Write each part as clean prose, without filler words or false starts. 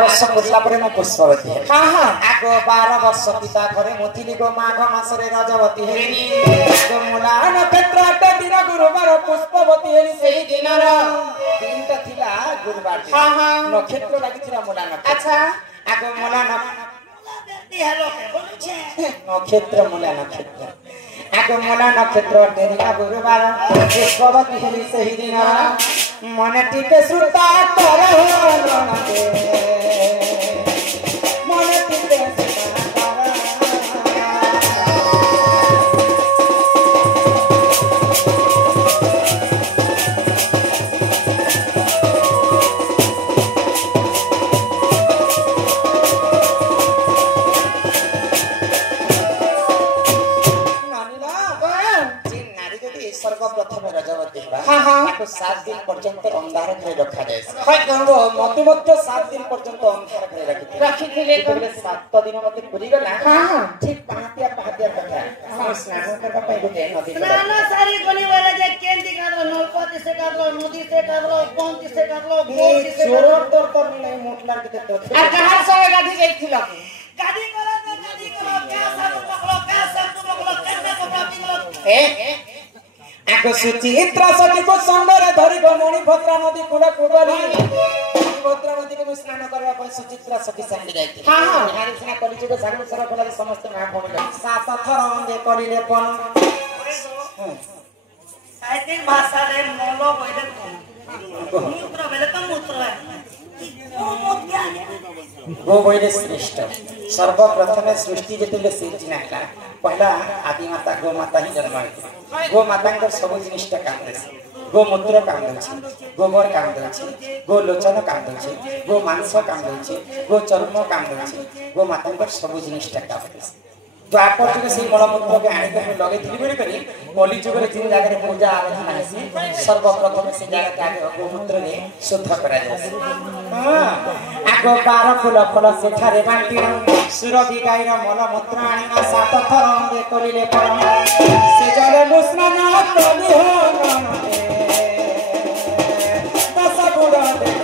वर्ष पुरला परे म पुष्पवती है हां हां आगो 12 वर्ष पिता घरे मोथिली गो माघ मासरे रजवती हेनी आगो मुला नक्षत्र दिन गुरुवार पुष्पवती हेनी सेही दिनर दिनटा थिला गुरुवार हां हां नक्षत्र लागिथिला मुला नक्षत्र अच्छा आगो मुला व्यक्ति हेलो बोलछे नक्षत्र मुला नक्षत्र आगो मुला नक्षत्र तेरिया गुरुवार पुष्पवती हेनी सेही दिनर मन टिके सुता कर मन टिके सर्वप्रथम रजवती को 7 दिन पर्यंत अंधार घरे रखा जाए मत मत 7 दिन पर्यंत अंधार घरे रखी 7 दिन मत पूरी गला ठीक पहातिया कथा स्नान करबा पई गोटे नदी स्नान सारी गली वाला जे केंती कादलो नलपति से कादलो नदी से कादलो पंती से कादलो बोटी से जोर तर नहीं मोटलार के तो आ कहां से गाड़ी जाइथिला गाड़ी करो क्या सब पकड़ो केना कपड़ा पिनलो आको सुचित्र सती को संडरे धरि गमणी भद्रा नदी कूल कुबली भद्रा नदी को स्नान करबा पर सुचित्र सती संगे जाइति हां हां हारि सिना कली जुग सागु सर फला समस्त मा भूमि सात थर अंगे कलिले पन साहित्यिक भाषा रे मोलो बोले मूत्र बोले तो मूत्र गो बोले श्रेष्ठ सर्वप्रथम सृष्टि जेते सिरचिना का पहला आदि माता गो माता ही जन्म है गो माता का सब जिनिसटा काम दे गो मूत्र काम दे गोबर काम दे गो लोचन काम दे गो मांस काम दे गो चर्म काम दे गो माता का सब जिनिसटा काम दे द्वापर जुग से मलमूत्र के आने कर लगे थी बड़ी करी कली जुग रे जिन जगह पूजा आराधना है सर्वप्रथम से जगह के गोमूत्र रे शुद्ध करा जाए हां आगो 12 फूल फल से थारे बांटी सुरभि गाईर मलमूत्र आनिना 7 थर अंगे करिले पर से जले मुस्नान कली हो दस गुण दे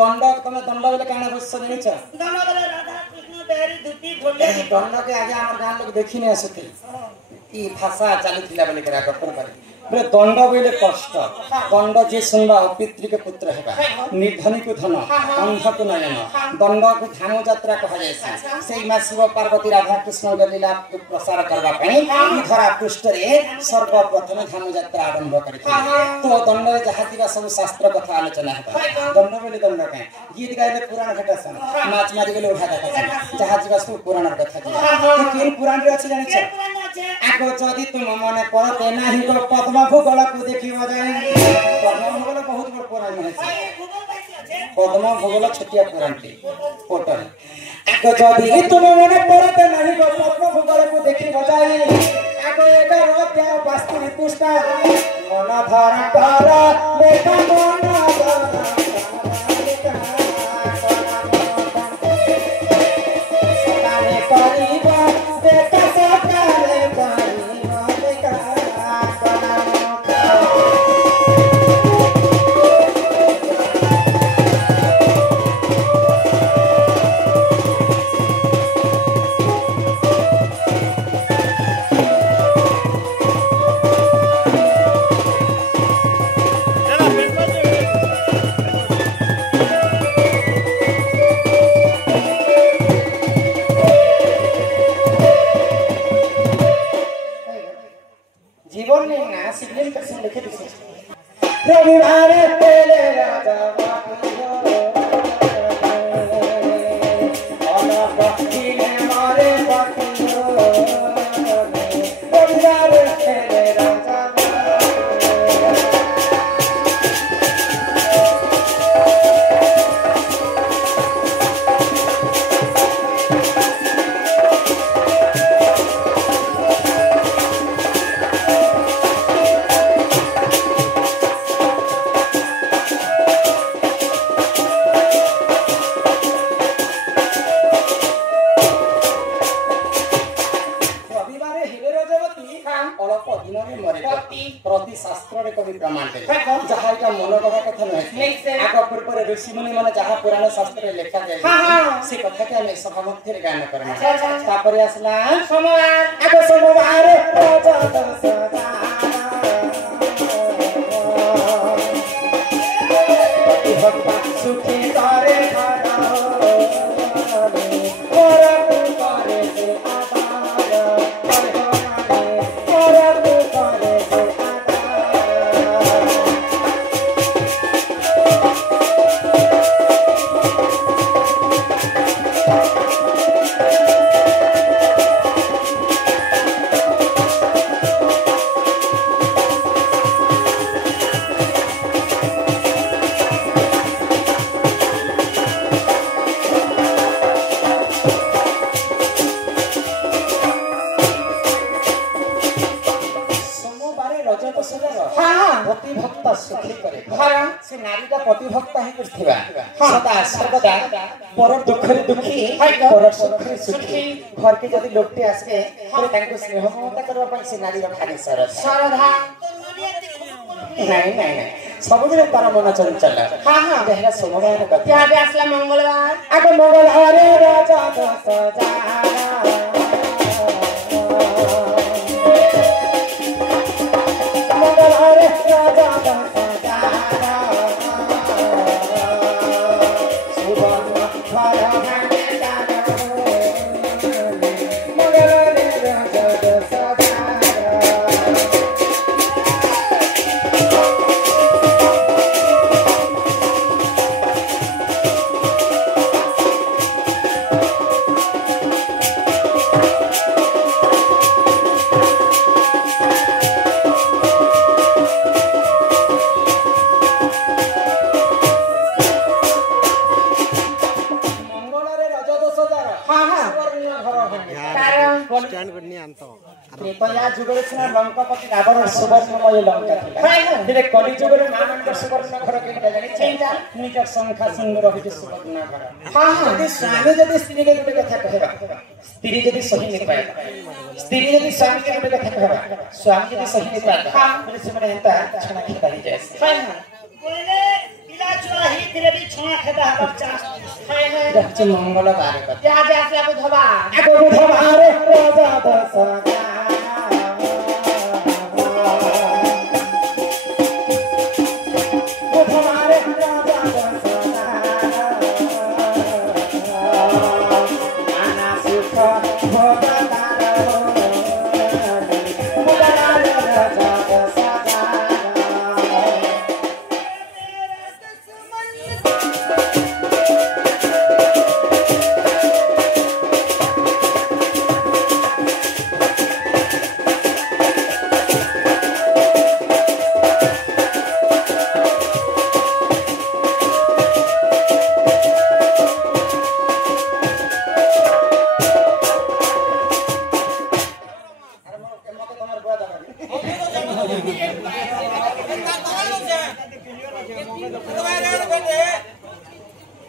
दंड तुम दंड बोले काना बस जानिछ दंड बोले राधा कृष्ण बेरी धुती बोले दंड के आगे हमर गान लोग देखिने आसुती ई भाषा चली थिला बोले करा कल्पना करे बोले दंड बोले कष्ट दंड जे सुनबा पितृ के पुत्र हेबा निर्धनी को धन अंध को नयन दंड को धाम यात्रा कहा जाय सेई मा शिव पार्वती राधा कृष्ण के लीला प्रसार करबा पई धरा पृष्ठ रे सर्वप्रथम धाम यात्रा आरंभ करिथिले तो दंड रे जहा दिवा सब शास्त्र कथा आलोचना हेबा दंड बोले दंड के गीत गाइले पुराण घटा सन नाच मारी गेले उठा देखा जहा दिवा सब पुराण कथा दिवा तो किन पुराण रे अछि जानि छ आगो जदि तुम मने परते नाही को पद्म भूगोल को देखि जाय पद्म भूगोल बहुत बड़ पुराण है पद्म भूगोल छटिया पुराण थे पोटल आगो जदि तुम मने परते नाही को पद्म भूगोल को देखि जाय आगो एका रोत्या वास्तु पुष्टा मन धर कर बेटा मन रे कवि प्रमाण दे जहा का मन कथा कथा नहीं आग पूर्व रे ऋषि मुनि माने जहा पुराण शास्त्र रे लिखा जाय से कथा के हम सभा मध्य रे गान करना तापर आसला सोमवार आग सोमवार राजा दशरथ भक्ता सुखी तारे खाना से नारी का प्रतिभक्ता ही करथिबा सदा सर्वदा पर दुख रे दुखी पर सुख रे सुखी घर के जदी लोकटे आसे तो तांको स्नेह ममता करबा पई से नारी भारी सरधा नहीं सब दिन तार मन चंचल देहरा सोमवार कथा आगे आसला मंगलवार आगे मंगलवार राजा दशरथ मंगलवार राजा त्रेतया जुगरे छना लंकापति रावण सुवर्णमय लंका थिला फिर कलि जुगरे मानंद सुवर्ण घर केटा जानि छैटा निज संख्या सिंदूर होति सुवर्ण घर यदि स्वामी यदि स्त्री के गुटे कथा कहबा स्त्री यदि सही नै पाए स्त्री यदि स्वामी के गुटे कथा कहबा स्वामी यदि सही नै पाए बोले से माने हेता छना खेता ही जाय बोले पिला चुराही तेरे भी छना खेता हब चांस रच मंगलवार का जा जा से बुधवा आगो बुधवार राजा दशरथ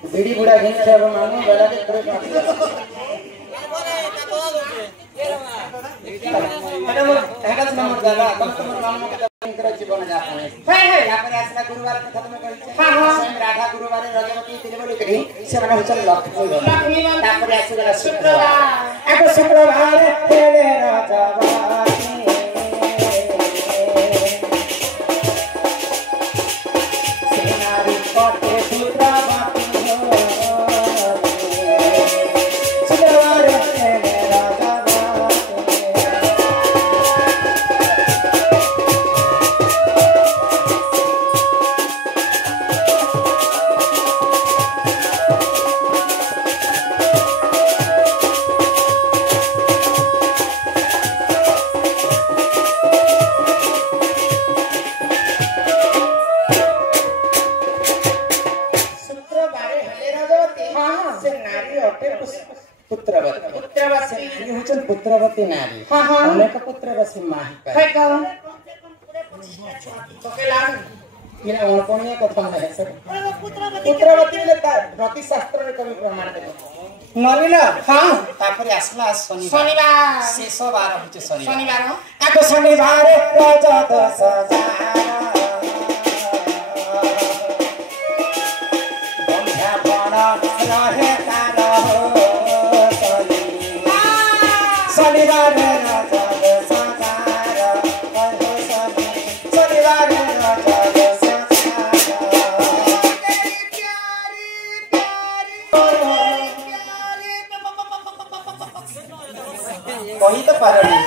बीड़ी बुढ़ा घिन छे मानो बेला के करे मैडम हेगा नंबर जाला कम नाम के करे जीवन जाता है यहां पर आसना गुरुवार के खत्म करी छे स्वयं राधा गुरुवार रजवती तिलबली करी से माने चल लक्ष्मी तापर आसला शुक्रवार आगो शुक्रवार तेरे राजा सेनारी कोटे पुत्रा पुत्रवती नारी अनेक पुत्र रसी माही का मेरा अल्पनीय कथा है सर पुत्रवती ले रति शास्त्र रे कवि प्रमाण दे नरिल हां तापरे आसला शनिवार शेष बार होचे शनिवार आको शनिवार राजा दस बंध्या बण रहे तार शनिवार राजा दस शनिवार राजा दस कही तो पारनी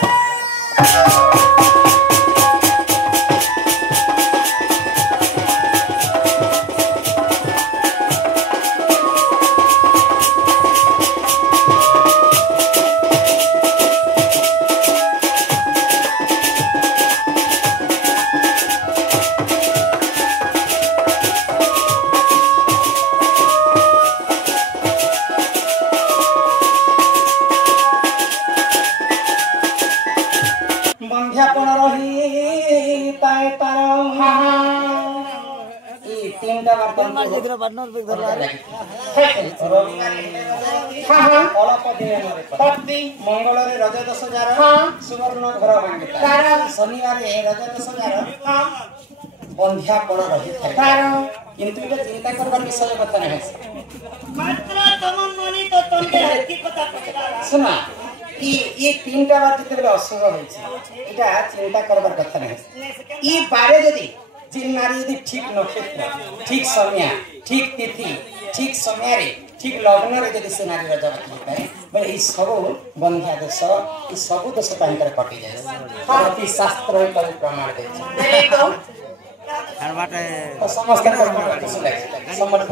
बंध्यापन रही ताए तार तीनटा बर्तन मंगल रज 10,000 सुवर्ण घर भांगिता शनिवार रज 10,000 बंध्यापन रही किंतु ये चिंता करबार विषय कथा नहीं मात्र तम मनी तो तंते हकी कथा पछला सुना ये तीनटा बार जिते बेले अशुभ होइछि एटा चिंता करबार कथा नहीं ई बारे जदी जिन नारी यदि ठीक नक्षत्र ठीक समय ठीक तिथि ठीक समय रे ठीक लग्न रे जदी से नारी रजवती पाए बोले ई सब बंध्या दोष ई सब दोष तांकर कटि जाय अति शास्त्र कल प्रमाण दे बाटे समस्त सम्मत